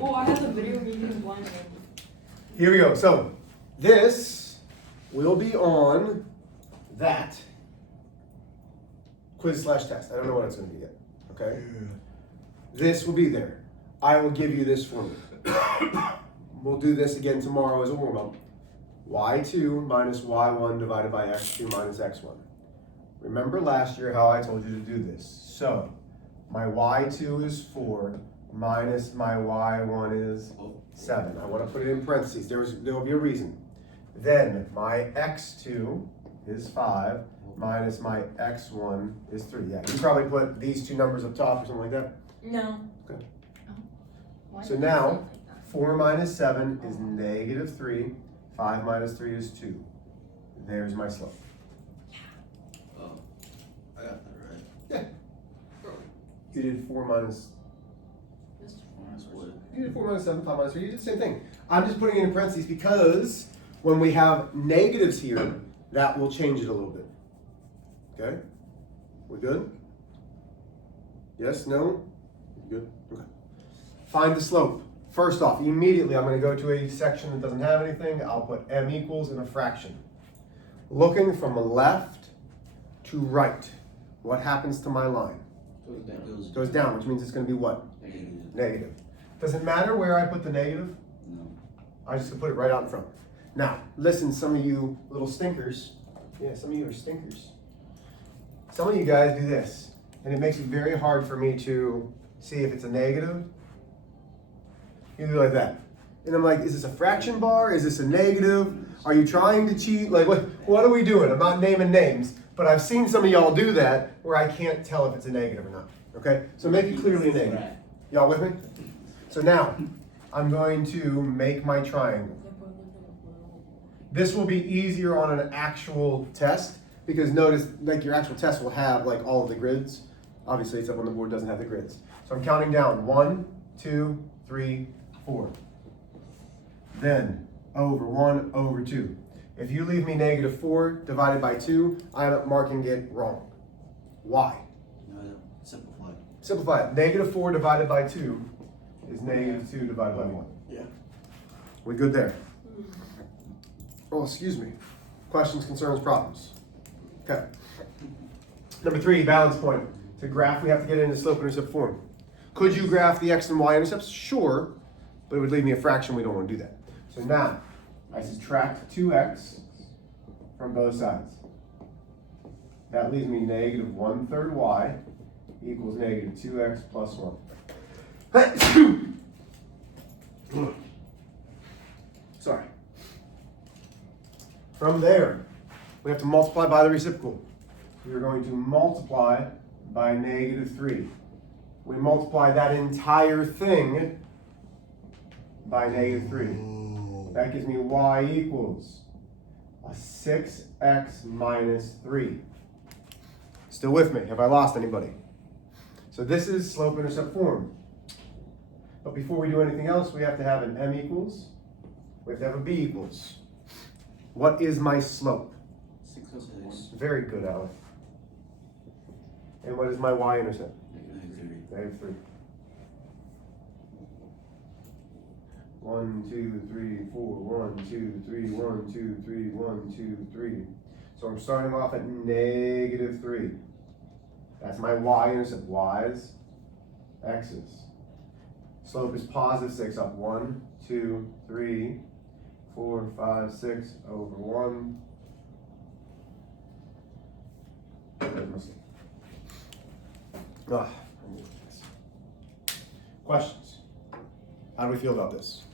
Oh, I have the video of me getting blinded. Here we go. So this will be on that quiz / test. I don't know what it's going to be yet. Okay. This will be there. I will give you this formula. We'll do this again tomorrow as a warm-up. y2 minus y1 divided by x2 minus x1. Remember last year how I told you to do this. So my y2 is 4 minus my y1 is 7. I want to put it in parentheses. There will be a reason. Then my x2 is 5 minus my x1 is 3. Yeah, you probably put these two numbers up top or something like that. No. Okay. Why So did you now, say it like that? 4 minus 7 is negative 3. 5 minus 3 is 2. There's my slope. Oh, I got that right. Yeah. You did 4 minus... Minus what? You did 4 minus 7, 5 minus 3. You did the same thing. I'm just putting it in parentheses because when we have negatives here, that will change it a little bit. Okay? We good? Yes? No? Good? Okay. Find the slope. First off, immediately I'm going to go to a section that doesn't have anything. I'll put m equals in a fraction. Looking from left to right, what happens to my line? Goes Goes down, which means it's going to be what? Negative. Negative. Does it matter where I put the negative? No. I just put it right out in front. Now, listen, some of you little stinkers. Yeah, some of you are stinkers. Some of you guys do this, and it makes it very hard for me to see if it's a negative. You do like that. And I'm like, is this a fraction bar? Is this a negative? Are you trying to cheat? Like, what are we doing? I'm not naming names, but I've seen some of y'all do that where I can't tell if it's a negative or not. Okay? So make it clearly a negative. Y'all with me? So now, I'm going to make my triangle. This will be easier on an actual test because notice, like your actual test will have like all of the grids. Obviously, except when the board doesn't have the grids. So I'm counting down 1, 2, 3, 4. Then over 1 over 2. If you leave me negative 4 divided by 2, I end up marking it wrong. Why? No, simplify. Simplify it. Negative 4 divided by 2 is negative 2 divided by 1. Yeah. We good there? Oh, excuse me. Questions, concerns, problems. Okay. Number 3, balance point. To graph, we have to get it into slope-intercept form. Could you graph the x and y intercepts? Sure, but it would leave me a fraction. We don't want to do that. So now, I subtract 2x from both sides. That leaves me negative 1/3 y equals negative 2x plus 1. Sorry. From there, we have to multiply by the reciprocal. We are going to multiply by negative 3. We multiply that entire thing by negative 3. That gives me y equals a 6x minus 3. Still with me? Have I lost anybody? So this is slope-intercept form. But before we do anything else, we have to have an m equals. We have to have a b equals. What is my slope? 6 plus 6. Very good, Alec. And what is my y-intercept? Negative 3. Negative 3. 1, 2, 3, 4. 1, 2, 3, 1, 2, 3, 1, 2, 3. So I'm starting off at negative 3. That's my y-intercept. Y's, x's. Slope is positive 6 up. 1, 2, 3, 4, 5, 6 over 1. There's my slope. Questions? How do we feel about this?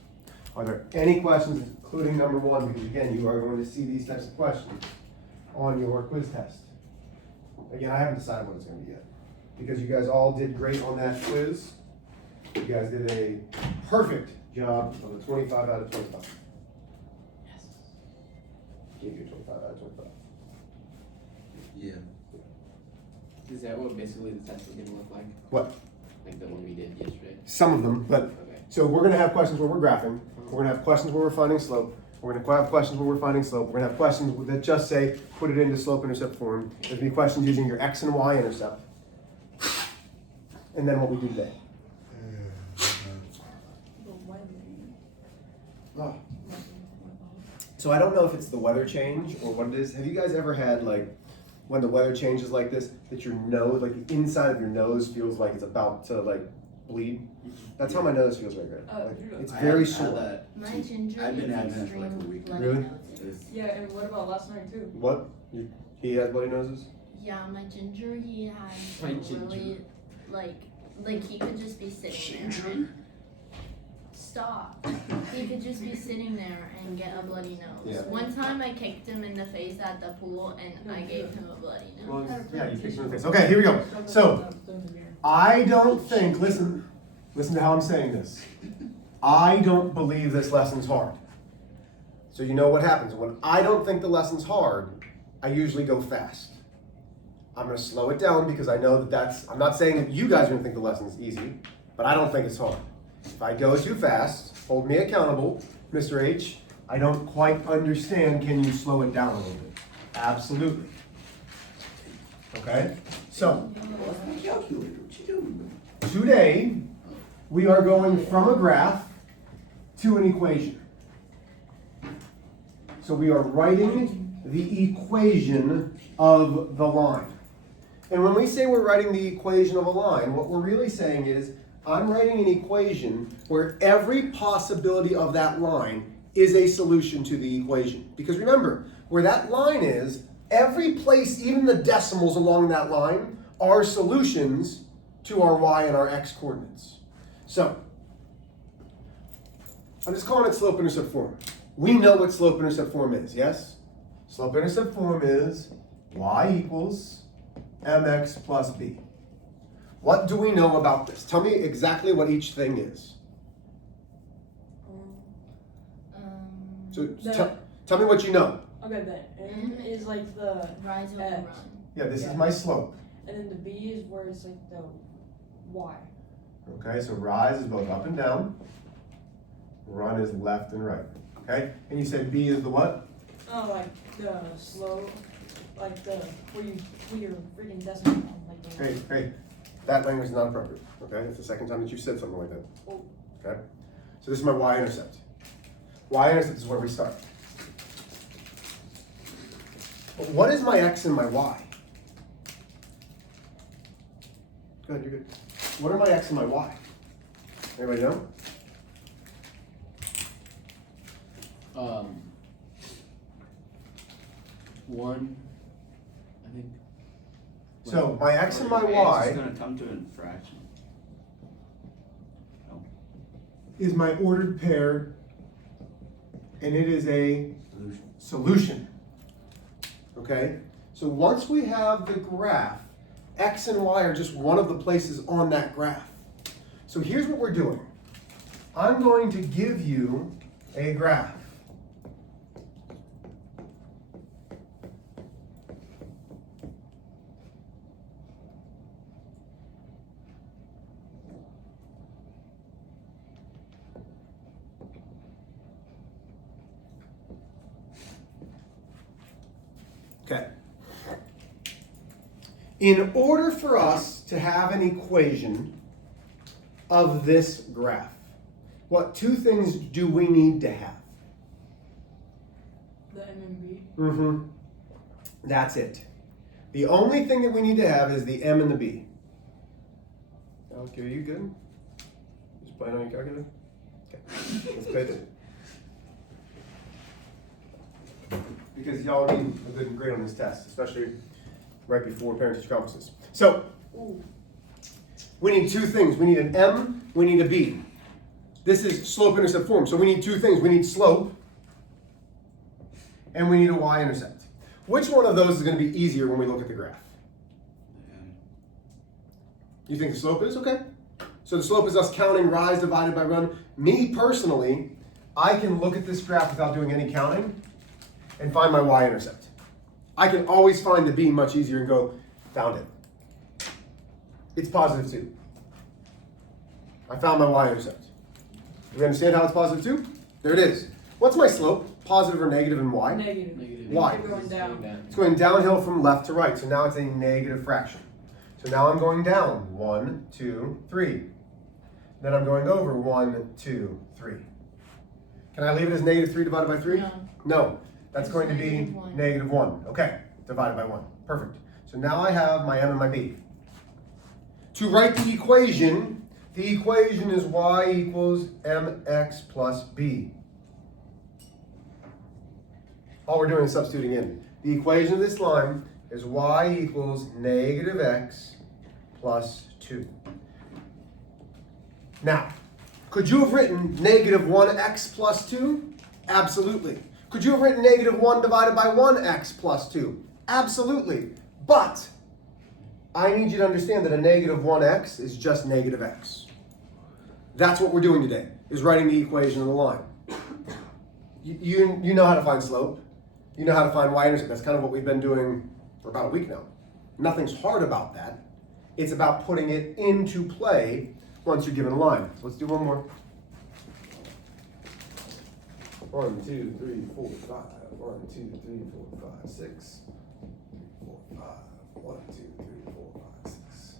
Are there any questions, including number 1? Because again, you are going to see these types of questions on your quiz test. Again, I haven't decided what it's going to be yet. Because you guys all did great on that quiz. You guys did a perfect job of a 25 out of 25. Yes. Gave you a 25 out of 25. Yeah. Is that what basically the test is going to look like? What? Like the one we did yesterday? Some of them, but Okay. so we're going to have questions where we're graphing. We're going to have questions where we're finding slope. We're going to have questions where we're finding slope. We're going to have questions that just say, put it into slope-intercept form. There's going to be questions using your x and y intercept. And then what we do today. Oh. So I don't know if it's the weather change or what it is. Have you guys ever had like when the weather changes like this, that your nose, like the inside of your nose feels like it's about to like bleed? That's how my nose feels right now. Like, it's very sore. My ginger I've been is having it for like a extreme week. bloody Really? noses. Yeah, and what about last night too? What? He has bloody noses? Yeah, my ginger, he has My a ginger. really, like he could just be sitting there and stop. He could just be sitting there and get a bloody nose. Yeah. One time I kicked him in the face at the pool and I gave him a bloody nose. Well, yeah, you kicked him in the face. Okay, here we go. So, I don't think, listen to how I'm saying this. I don't believe this lesson's hard. So you know what happens. When I don't think the lesson's hard, I usually go fast. I'm going to slow it down because I know I'm not saying that you guys are going to think the lesson's easy, but I don't think it's hard. If I go too fast, hold me accountable, Mr. H. I don't quite understand. Can you slow it down a little bit? Absolutely. Okay? So, today, we are going from a graph to an equation. So we are writing the equation of the line. And when we say we're writing the equation of a line, what we're really saying is, I'm writing an equation where every possibility of that line is a solution to the equation. Because remember, where that line is, every place, even the decimals along that line, are solutions to our y and our x coordinates. So, I'm just calling it slope-intercept form. We know what slope-intercept form is, yes? Slope-intercept form is y equals mx plus b. What do we know about this? Tell me exactly what each thing is. So tell me what you know. Okay, the M is like the Rise over X. run. Yeah, this is my slope. And then the B is where it's like the Y. Okay, so rise is both up and down. Run is left and right. Okay, and you said B is the what? Oh, like the slow, like the where your freaking decimal, like the. Hey, that language is not appropriate. Okay, it's the second time that you've said something like that. Oh. Okay, so this is my y-intercept. Y-intercept is where we start. But what is my x and my y? Go ahead, you're good. What are my x and my y? Anybody know? One, I think. So my x and my It's y gonna come to a fraction. is my ordered pair, and it is a solution. Okay? So once we have the graph, x and y are just one of the places on that graph. So here's what we're doing. I'm going to give you a graph. Okay. In order for us to have an equation of this graph, what two things do we need to have? The M and B. Mm-hmm. That's it. The only thing that we need to have is the M and the B. Okay, are you good? Just playing on your calculator? Okay. Let's play this. Because y'all need a good grade on this test, especially right before parent-teacher conferences. So, we need two things. We need an M, we need a B. This is slope-intercept form, so we need two things. We need slope, and we need a y-intercept. Which one of those is going to be easier when we look at the graph? You think the slope is? Okay. So the slope is us counting rise divided by run. Me, personally, I can look at this graph without doing any counting and find my y-intercept. I can always find the b much easier and go, found it. It's positive 2. I found my y-intercept. Do we understand how it's positive 2? There it is. What's my slope? Positive or negative in y? Negative. Negative. Why? You're going down. It's going downhill from left to right, so now it's a negative fraction. So now I'm going down, 1, 2, 3. Then I'm going over, 1, 2, 3. Can I leave it as -3 divided by 3? No. No, that's It's going to be -1. -1. Okay, divided by 1. Perfect. So now I have my m and my b. To write the equation is y equals mx plus b. All we're doing is substituting in. The equation of this line is y equals -x plus 2. Now, could you have written -1x plus 2? Absolutely. Could you have written -1 divided by 1x plus 2? Absolutely. But I need you to understand that a -1x is just -x. That's what we're doing today, is writing the equation of the line. You know how to find slope. You know how to find y-intercept. That's kind of what we've been doing for about a week now. Nothing's hard about that. It's about putting it into play once you're given a line. So let's do one more. 1, 2, 3, 4, 5. 1, 2, 3, 4, 5, 6. 4, 5. 1, 2, 3, 4, 5, 6.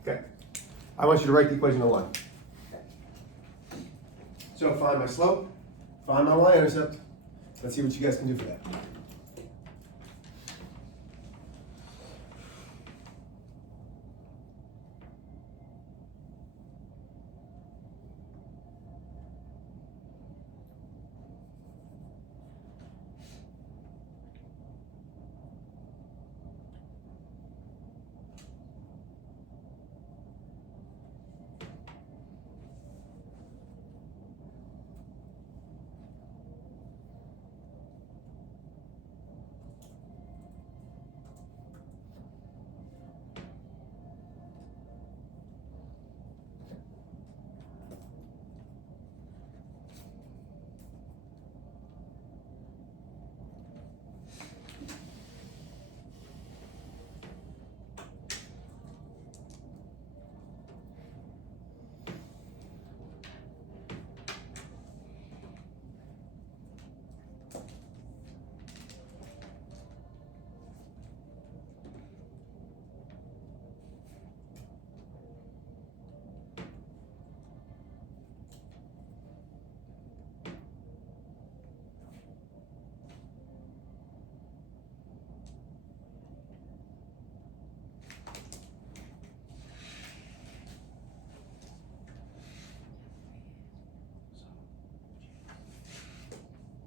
Okay. I want you to write the equation of the line. So find my slope, find my y-intercept. Let's see what you guys can do for that.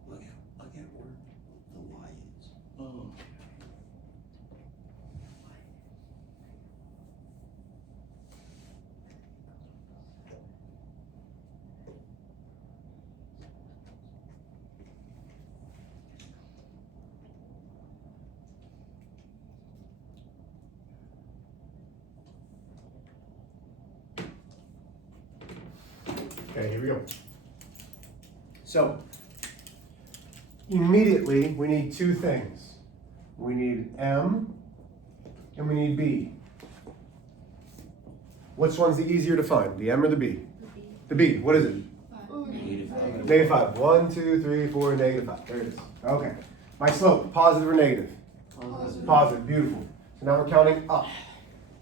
Look at where the y is. Oh. Okay, here we go. So, immediately we need two things. We need M and we need B. Which one's the easier to find, the M or the B? The B, what is it? -5. 1, 2, 3, 4, -5. There it is. Okay. My slope, positive or negative? Positive. Positive, beautiful. So now we're counting up.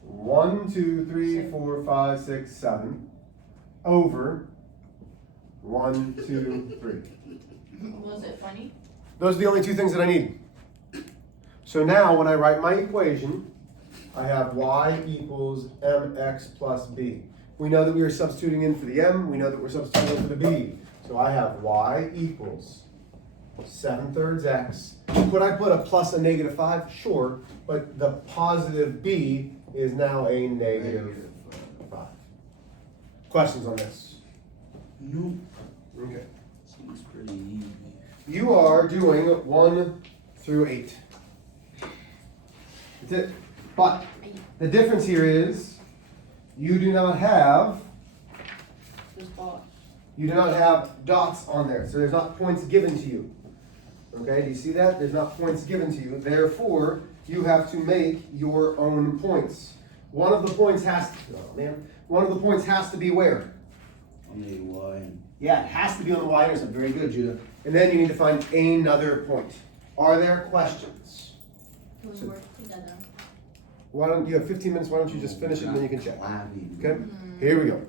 1, 2, 3, 4, 5, 6, 7. Over 1, 2, 3. Was it funny? Those are the only two things that I need. So now when I write my equation, I have y equals mx plus b. We know that we are substituting in for the m. We know that we're substituting in for the b. So I have y equals 7/3 x. Could I put a plus a -5? Sure, but the positive b is now a -5. Questions on this? Nope. Okay. Seems pretty easy. You are doing 1 through 8. That's it. But the difference here is you do not have dots on there. So there's not points given to you. Okay, do you see that? There's not points given to you. Therefore, you have to make your own points. One of the points has to be where? On the y and Yeah, it has to be on the y-intercept. Very good, Judah. And then you need to find another point. Are there questions? Can we work together? Why don't you have 15 minutes? Why don't you just finish it and then you can check? Clapping. Okay. Here we go.